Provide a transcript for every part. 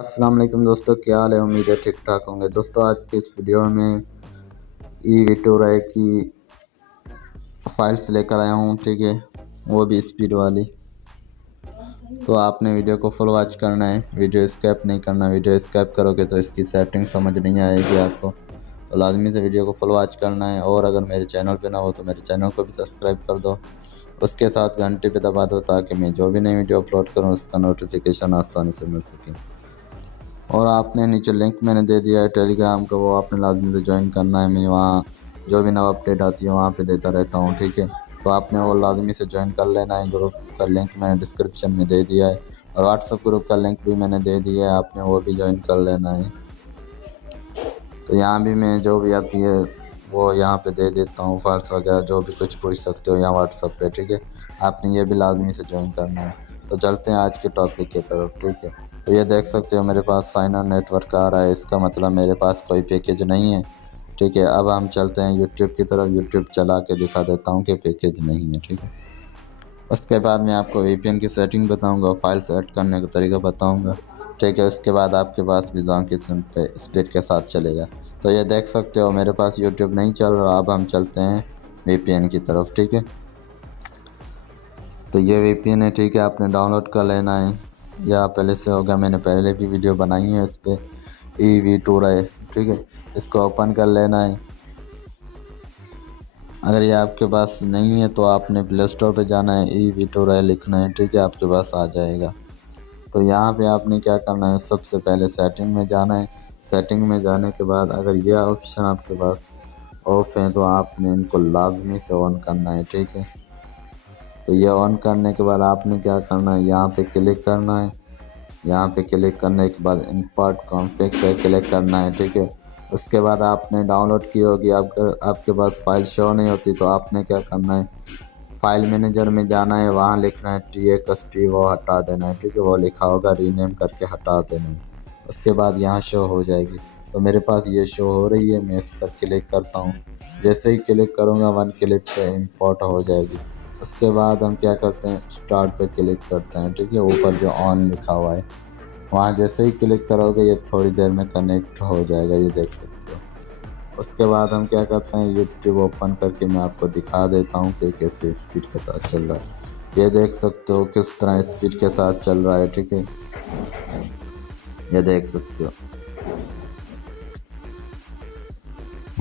अस्सलाम वालेकुम दोस्तों, क्या हाल है। उम्मीद है ठीक ठाक होंगे। दोस्तों आज की इस वीडियो में eVTOL की फाइल्स लेकर आया हूँ, ठीक है, वो भी स्पीड वाली। तो आपने वीडियो को फुल वॉच करना है, वीडियो स्किप नहीं करना। वीडियो स्किप करोगे तो इसकी सेटिंग समझ नहीं आएगी आपको, तो लाजमी से वीडियो को फुल वॉच करना है। और अगर मेरे चैनल पे ना हो तो मेरे चैनल को भी सब्सक्राइब कर दो, उसके साथ घंटे पे दबा दो ताकि मैं जो भी नई वीडियो अपलोड करूँ उसका नोटिफिकेशन आसानी से मिल सके। और आपने नीचे लिंक मैंने दे दिया है टेलीग्राम का, वो आपने लाजमी से ज्वाइन करना है। मैं वहाँ जो भी नवा अपडेट आती है वहाँ पे देता रहता हूँ, ठीक है। तो आपने वो लाजमी से ज्वाइन कर लेना है। ग्रुप का लिंक मैंने डिस्क्रिप्शन में दे दिया है और व्हाट्सएप ग्रुप का लिंक भी मैंने दे दिया है, आपने वो भी ज्वाइन कर लेना है। तो यहाँ भी मैं जो भी आती है वो यहाँ पे दे देता हूँ, फाइल्स वगैरह जो भी कुछ पूछ सकते हो यहाँ व्हाट्सएप पे, ठीक है। आपने ये भी लाजमी से ज्वाइन करना है। तो चलते हैं आज के टॉपिक की तरफ, ठीक है। तो ये देख सकते हो मेरे पास साइन इन नेटवर्क आ रहा है, इसका मतलब मेरे पास कोई पैकेज नहीं है, ठीक है। अब हम चलते हैं यूट्यूब की तरफ। यूट्यूब चला के दिखा देता हूँ कि पैकेज नहीं है, ठीक है। उसके बाद मैं आपको VPN की सेटिंग बताऊँगा, फाइल सेट करने का तरीका बताऊँगा, ठीक है। उसके बाद आपके पास भी की सिम पे स्पीड के साथ चलेगा। तो ये देख सकते हो मेरे पास यूट्यूब नहीं चल रहा। अब हम चलते हैं VPN की तरफ, ठीक है। तो ये VPN है, ठीक है, आपने डाउनलोड कर लेना है या पहले से होगा, मैंने पहले भी वीडियो बनाई है इस पर eVTOL, ठीक है। इसको ओपन कर लेना है। अगर ये आपके पास नहीं है तो आपने प्ले स्टोर पर जाना है, eVTOL लिखना है, ठीक है, आपके पास आ जाएगा। तो यहाँ पे आपने क्या करना है, सबसे पहले सेटिंग में जाना है। सेटिंग में जाने के बाद अगर ये ऑप्शन आपके पास ऑफ है तो आपने इनको लाजमी से ऑन करना है, ठीक है। तो ये ऑन करने के बाद आपने क्या करना है, यहाँ पे क्लिक करना है। यहाँ पे क्लिक करने के बाद इंपोर्ट कॉन्फ़िग पे क्लिक करना है, ठीक है। उसके बाद आपने डाउनलोड की होगी, अगर आपके पास फाइल शो नहीं होती तो आपने क्या करना है, फाइल मैनेजर में जाना है, वहाँ लिखना है TXT, वो हटा देना है, ठीक है। वो लिखा होगा रीनेम करके हटा देना है। उसके बाद यहाँ शो हो जाएगी। तो मेरे पास ये शो हो रही है, मैं इस पर क्लिक करता हूँ। जैसे ही क्लिक करूँगा वन क्लिक पे इंपोर्ट हो जाएगी। उसके बाद हम क्या करते हैं, स्टार्ट पे क्लिक करते हैं, ठीक है। ऊपर जो ऑन लिखा हुआ है वहाँ जैसे ही क्लिक करोगे ये थोड़ी देर में कनेक्ट हो जाएगा, ये देख सकते हो। उसके बाद हम क्या करते हैं, यूट्यूब ओपन करके मैं आपको दिखा देता हूँ कि कैसे स्पीड के साथ चल रहा है। ये देख सकते हो किस तरह स्पीड के साथ चल रहा है, ठीक है। ये देख सकते हो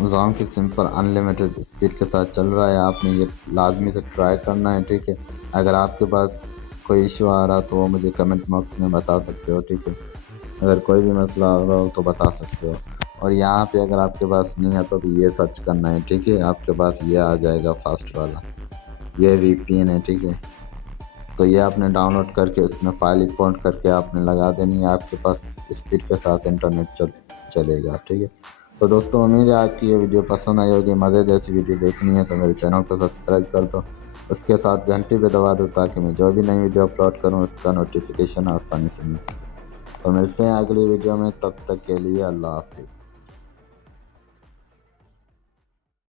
जोन की सिंपल अनलिमिटेड स्पीड के साथ चल रहा है। आपने ये लाजमी से ट्राई करना है, ठीक है। अगर आपके पास कोई इशू आ रहा तो वो मुझे कमेंट बॉक्स में बता सकते हो, ठीक है। अगर कोई भी मसला आ रहा हो तो बता सकते हो। और यहाँ पे अगर आपके पास नहीं आता तो ये सर्च करना है, ठीक है। आपके पास ये आ जाएगा फास्ट वाला, ये VPN है, ठीक है। तो ये आपने डाउनलोड करके इसमें फाइल इंपोर्ट करके आपने लगा देनी है, आपके पास स्पीड के साथ इंटरनेट चलेगा, ठीक है। तो दोस्तों उम्मीद है आज की ये वीडियो पसंद आई होगी। मज़े जैसी वीडियो देखनी है तो मेरे चैनल को सब्सक्राइब कर दो, उसके साथ घंटी पे दबा दो ताकि मैं जो भी नई वीडियो अपलोड करूँ उसका नोटिफिकेशन आसानी से मिल सके। तो मिलते हैं अगली वीडियो में, तब तक के लिए अल्लाह हाफिज़।